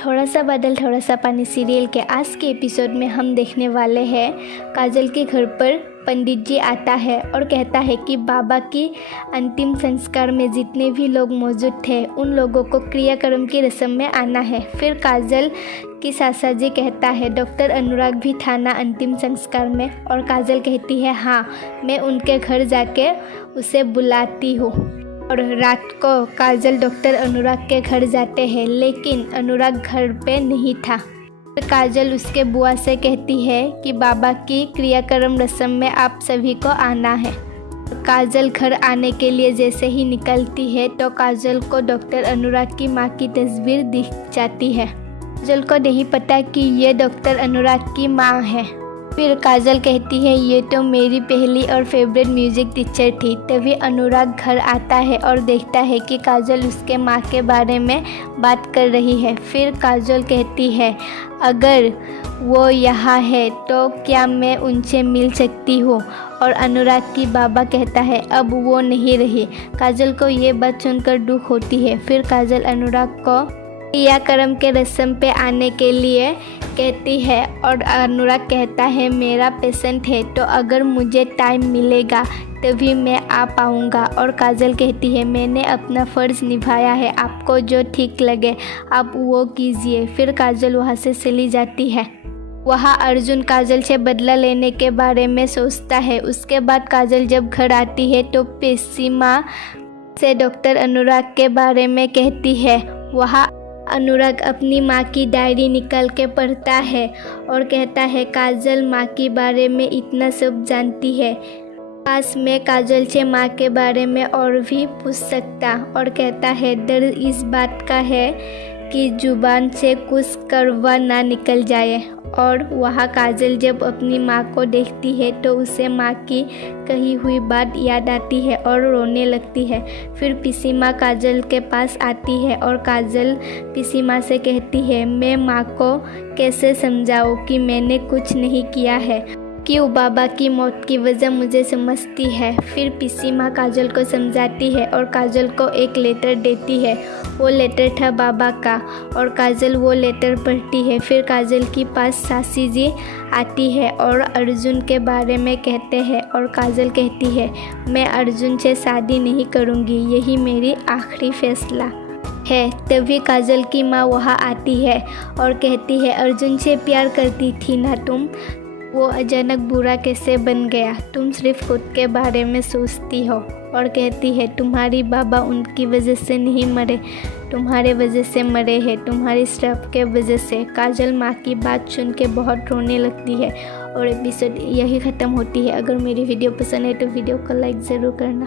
थोड़ा सा बादल थोड़ा सा पानी सीरियल के आज के एपिसोड में हम देखने वाले हैं काजल के घर पर पंडित जी आता है और कहता है कि बाबा की अंतिम संस्कार में जितने भी लोग मौजूद थे उन लोगों को क्रियाक्रम की रस्म में आना है। फिर काजल की सासा जी कहता है डॉक्टर अनुराग भी था ना अंतिम संस्कार में, और काजल कहती है हाँ, मैं उनके घर जाके उसे बुलाती हूँ। और रात को काजल डॉक्टर अनुराग के घर जाते हैं, लेकिन अनुराग घर पे नहीं था। काजल उसके बुआ से कहती है कि बाबा की क्रियाक्रम रस्म में आप सभी को आना है। काजल घर आने के लिए जैसे ही निकलती है तो काजल को डॉक्टर अनुराग की मां की तस्वीर दिख जाती है। काजल को नहीं पता कि ये डॉक्टर अनुराग की मां है। फिर काजल कहती है ये तो मेरी पहली और फेवरेट म्यूजिक टीचर थी। तभी अनुराग घर आता है और देखता है कि काजल उसके माँ के बारे में बात कर रही है। फिर काजल कहती है अगर वो यहाँ है तो क्या मैं उनसे मिल सकती हूँ, और अनुराग की बाबा कहता है अब वो नहीं रही। काजल को ये बात सुनकर दुख होती है। फिर काजल अनुराग को क्रियाक्रम के रस्म पे आने के लिए कहती है और अनुराग कहता है मेरा पेशेंट है तो अगर मुझे टाइम मिलेगा तभी मैं आ पाऊँगा। और काजल कहती है मैंने अपना फ़र्ज़ निभाया है, आपको जो ठीक लगे आप वो कीजिए। फिर काजल वहाँ से चली जाती है। वहाँ अर्जुन काजल से बदला लेने के बारे में सोचता है। उसके बाद काजल जब घर आती है तो पिसीमा से डॉक्टर अनुराग के बारे में कहती है। वहाँ अनुराग अपनी माँ की डायरी निकाल के पढ़ता है और कहता है काजल माँ के बारे में इतना सब जानती है, काश मैं काजल से माँ के बारे में और भी पूछ सकता। और कहता है डर इस बात का है कि जुबान से कुछ कड़वा ना निकल जाए। और वहाँ काजल जब अपनी माँ को देखती है तो उसे माँ की कही हुई बात याद आती है और रोने लगती है। फिर पिसीमा काजल के पास आती है और काजल पिसीमा से कहती है मैं माँ को कैसे समझाऊँ कि मैंने कुछ नहीं किया है, क्यों बाबा की मौत की वजह मुझे समझती है। फिर पिसीमा काजल को समझाती है और काजल को एक लेटर देती है। वो लेटर था बाबा का और काजल वो लेटर पढ़ती है। फिर काजल के पास सासी जी आती है और अर्जुन के बारे में कहते हैं और काजल कहती है मैं अर्जुन से शादी नहीं करूँगी, यही मेरी आखिरी फैसला है। तभी काजल की माँ वहाँ आती है और कहती है अर्जुन से प्यार करती थी ना तुम, वो अचानक बुरा कैसे बन गया, तुम सिर्फ खुद के बारे में सोचती हो। और कहती है तुम्हारी बाबा उनकी वजह से नहीं मरे, तुम्हारे वजह से मरे हैं, तुम्हारी श्राप के वजह से। काजल माँ की बात सुन के बहुत रोने लगती है और एपिसोड यही ख़त्म होती है। अगर मेरी वीडियो पसंद है तो वीडियो को लाइक ज़रूर करना।